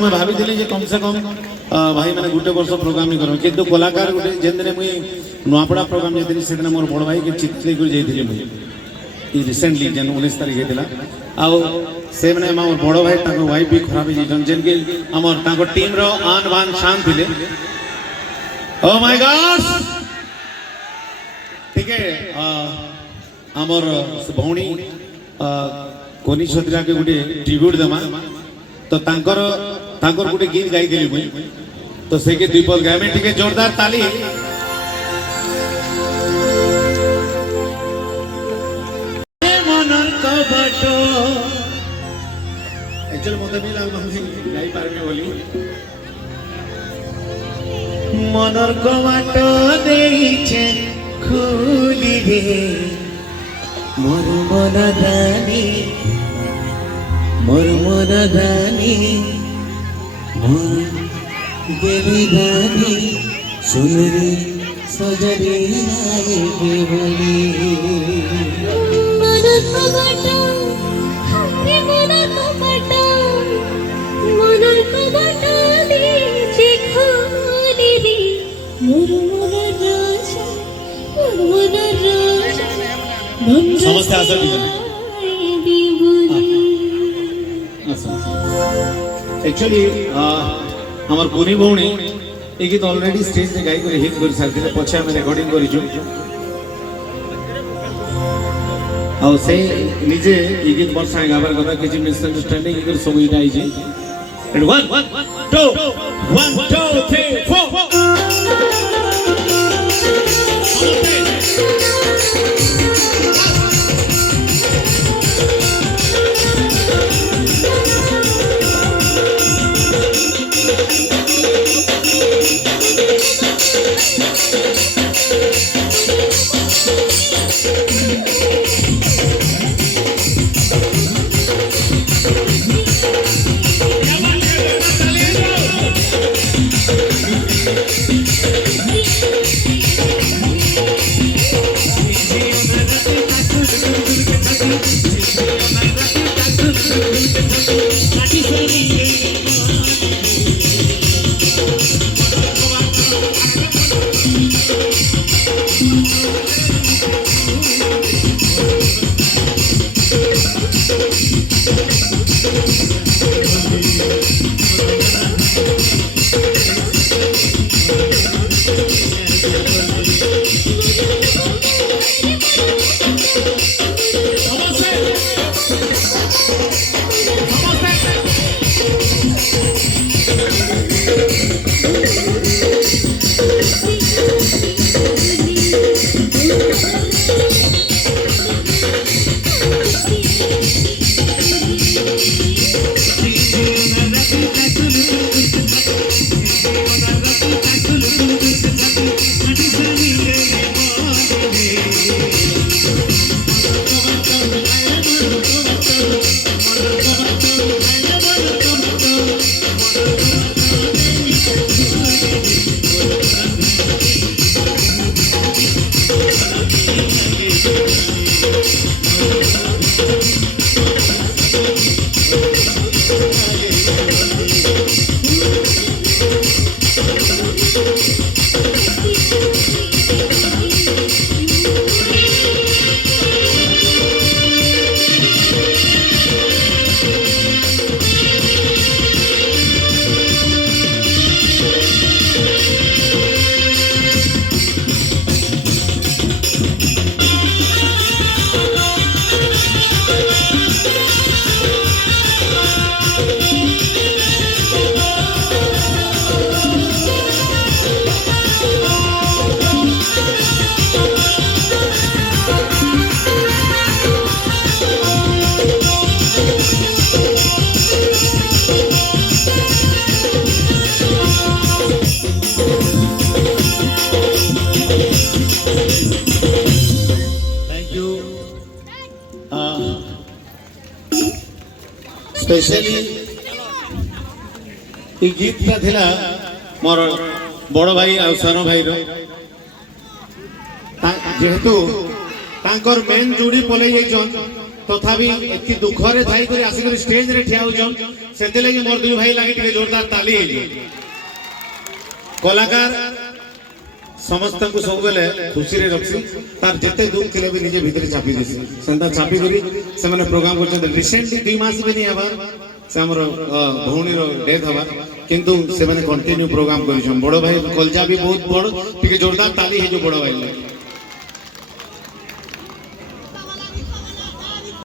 मैं भाभी जे कम से कम भाई मैंने गोटे वर्ष प्रोग्राम कर किंतु कलाकार गोटे जेन मुई नुआपड़ा प्रोग्राम जाती से मोर बड़ भाई के चित लेकर जाइए मुई रिसेंटली जेन 19 तारीख होता आउ से मैंने मोर बड़ भाई वाइफ भी खराब हो जेन के आमर टीम रो आन बान शान थे ओ माय गॉड ठीक है आमर भौणी कोनी छत्रिया के गोटे ट्रिब्यूट देमा तो तांकर गोटे गीत गाई मुई तो से के दुई पद गाए ठीक है जोरदार ताली एक्चुअली मते भी लागल गाई पारबे बोली मनर कबाट देइछे खुली रे मोर मन रानी मोर देवी रानी सुनरी सजरी आए बोली मन कबाट हमरे मन कबाट देइछे खुली रे मोर मन राजा समस्या आसल एक्चुअली हमर कोनी भौणी ए गीत ऑलरेडी स्टेज पे गाई कर हिट कर सारथिले पछे हम रिकॉर्डिंग करिजु आ से निजे ए गीत वर्षा गाबर कथा किछि मिसअंडरस्टैंडिंग कर सब इटा आइजे एंड 1 2 1 2 3 4 स्पेशली ये गीत था मोर बड़ भाई आ सान भाई जेहेतु मेन जोड़ी पलई जाइछन তথাপি এতি দুঃখরে থাই করে আসিকি স্টেজ রে ঠিয়া হউছন সেতে লাগি মোর দুই ভাই লাগি টিকে জোরদার তালি ହେଇଯିବ কলাকার ସମସ୍ତଙ୍କୁ ସବୁବେଳେ ଖୁସିରେ ରଖି ତାର ଯେତେ ଦୁଃଖ ଥିଲେ ବି ନିଜେ ଭିତରେ ଚାପି ଦେସି ସେନ୍ତା ଚାପି କରି ସେମାନେ ପ୍ରୋଗ୍ରାମ କରୁଛନ୍ତି ରିସେଣ୍ଟଲି 2 ମାସ ବି ନି ହେବା ସେ ଆମର ଭଉଣୀର ଡେଥ୍ ହେବା କିନ୍ତୁ ସେମାନେ କଣ୍ଟିନ୍ୟୁ ପ୍ରୋଗ୍ରାମ କରିଛନ୍ ବଡ଼ ଭାଇ କଲଜା ବି ବହୁତ ବଡ଼ ଟିକେ ଜୋରଦାର ତାଲି ହେଇଯିବ ବଡ଼ ଭାଇ